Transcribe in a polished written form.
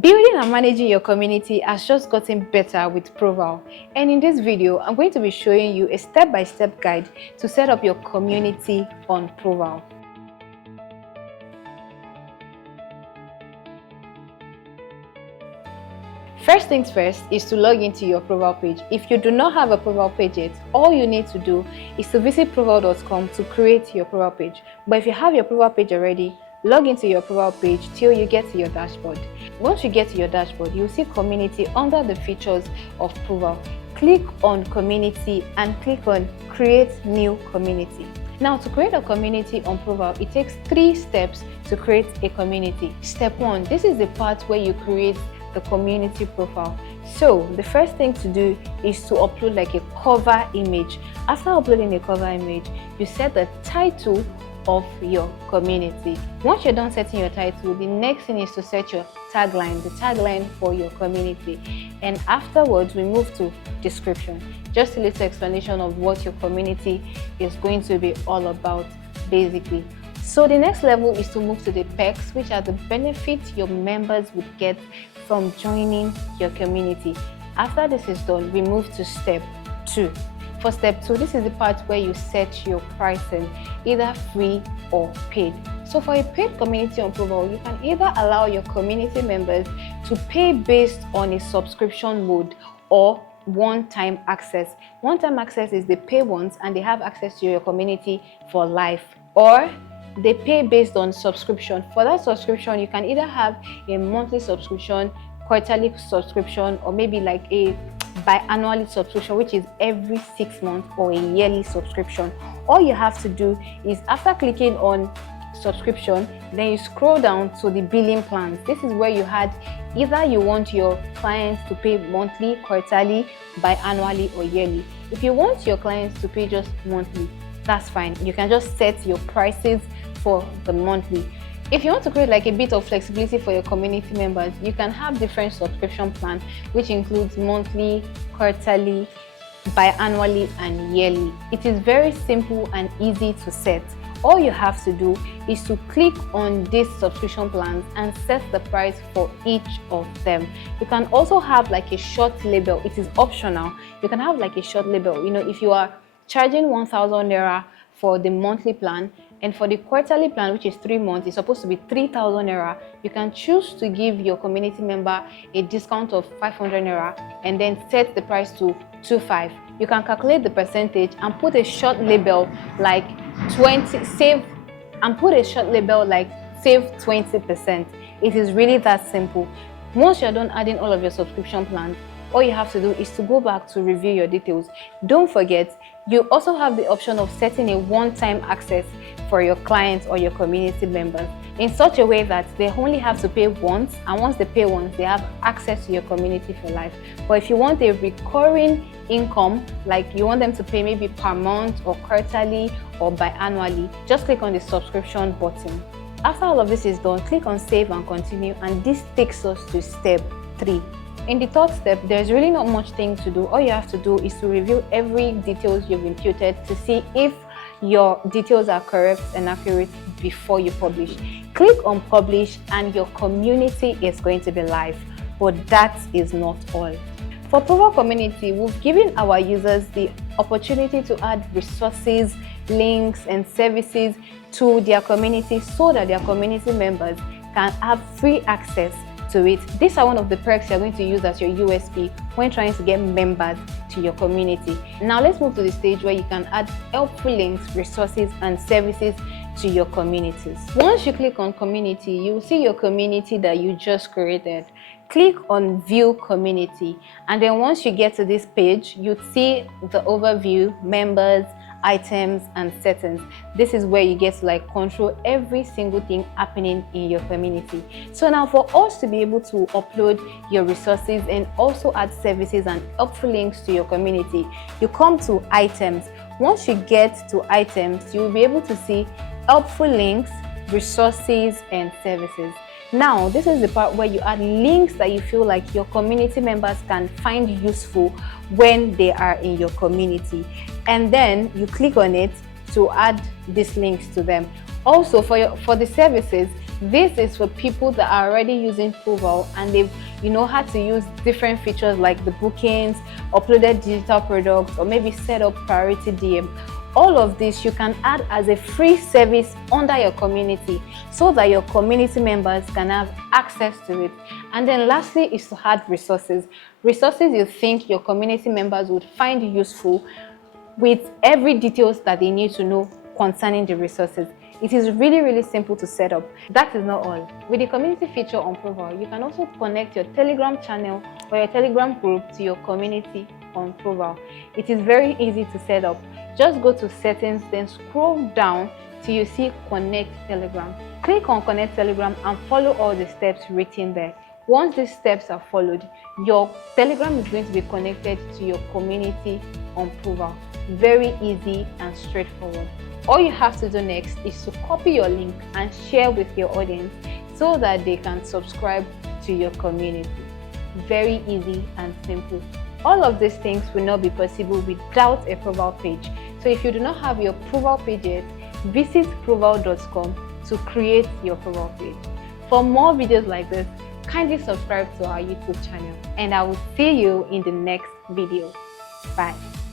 Building and managing your community has just gotten better with Prooval, and in this video I'm going to be showing you a step-by-step guide to set up your community on Prooval. First things first is to log into your Prooval page. If you do not have a Prooval page yet, all you need to do is to visit prooval.com to create your Prooval page. But if you have your Prooval page already, log into your Prooval page till you get to your dashboard. Once you get to your dashboard, you'll see community under the features of Prooval. Click on community and click on create new community. Now, to create a community on Prooval, it takes 3 steps to create a community. Step 1, this is the part where you create the community profile. So the first thing to do is to upload like a cover image. After uploading a cover image, you set the title of your community. Once you're done setting your title, the next thing is to set your tagline, the tagline for your community. And afterwards, we move to description. Just a little explanation of what your community is going to be all about, basically. So the next level is to move to the perks, which are the benefits your members would get from joining your community. After this is done, we move to step 2. For step 2, this is the part where you set your pricing, either free or paid. So for a paid community on Prooval, you can either allow your community members to pay based on a subscription mode or one-time access. One-time access is they pay once and they have access to your community for life, or they pay based on subscription. For that subscription, you can either have a monthly subscription, quarterly subscription, or maybe like a biannually subscription, which is every 6 months, or a yearly subscription. All you have to do is, after clicking on subscription, then you scroll down to the billing plans. This is where you had either you want your clients to pay monthly, quarterly, biannually, or yearly. If you want your clients to pay just monthly, that's fine. You can just set your prices for the monthly. If you want to create like a bit of flexibility for your community members, you can have different subscription plans, which includes monthly, quarterly, biannually, and yearly. It is very simple and easy to set. All you have to do is to click on these subscription plans and set the price for each of them. You can also have like a short label. It is optional. You can have like a short label. You know, if you are charging 1,000 naira for the monthly plan, and for the quarterly plan, which is 3 months, it's supposed to be 3,000 naira. You can choose to give your community member a discount of 500 naira and then set the price to 25. You can calculate the percentage and put a short label like save 20%. It is really that simple. Once you're done adding all of your subscription plans, all you have to do is to go back to review your details. Don't forget, you also have the option of setting a one-time access for your clients or your community members in such a way that they only have to pay once, and once they pay once, they have access to your community for life. But if you want a recurring income, like you want them to pay maybe per month or quarterly or biannually, just click on the subscription button. After all of this is done, click on save and continue, and this takes us to step 3. In the third step, there's really not much thing to do. All you have to do is to review every details you've imputed to see if your details are correct and accurate before you publish. Click on publish and your community is going to be live. But that is not all. For Prooval Community, we've given our users the opportunity to add resources, links, and services to their community so that their community members can have free access to it. These are one of the perks you're going to use as your USP when trying to get members to your community. Now let's move to the stage where you can add helpful links, resources, and services to your communities. Once you click on community, you will see your community that you just created. Click on view community, and then once you get to this page, you'd see the overview, members, items, and settings. This is where you get to like control every single thing happening in your community. So now, for us to be able to upload your resources and also add services and helpful links to your community, you come to items. Once you get to items, you will be able to see helpful links, resources, and services. Now, this is the part where you add links that you feel like your community members can find useful when they are in your community. And then you click on it to add these links to them. Also, for the services, This is for people that are already using Prooval and they've had to use different features like the bookings, uploaded digital products, or maybe set up priority DM. All of this you can add as a free service under your community so that your community members can have access to it. And then lastly is to add resources. Resources you think your community members would find useful with every details that they need to know concerning the resources. It is really simple to set up. That is not all. With the community feature on Prooval, you can also connect your Telegram channel or your Telegram group to your community on Prooval. It is very easy to set up. Just go to settings, then scroll down till you see connect Telegram. Click on connect Telegram and follow all the steps written there. Once these steps are followed, your Telegram is going to be connected to your community on Prooval. Very easy and straightforward. All you have to do next is to copy your link and share with your audience so that they can subscribe to your community. Very easy and simple. All of these things will not be possible without a Prooval page. So if you do not have your Prooval page yet, visit prooval.com to create your Prooval page. For more videos like this, kindly subscribe to our YouTube channel and I will see you in the next video. Bye.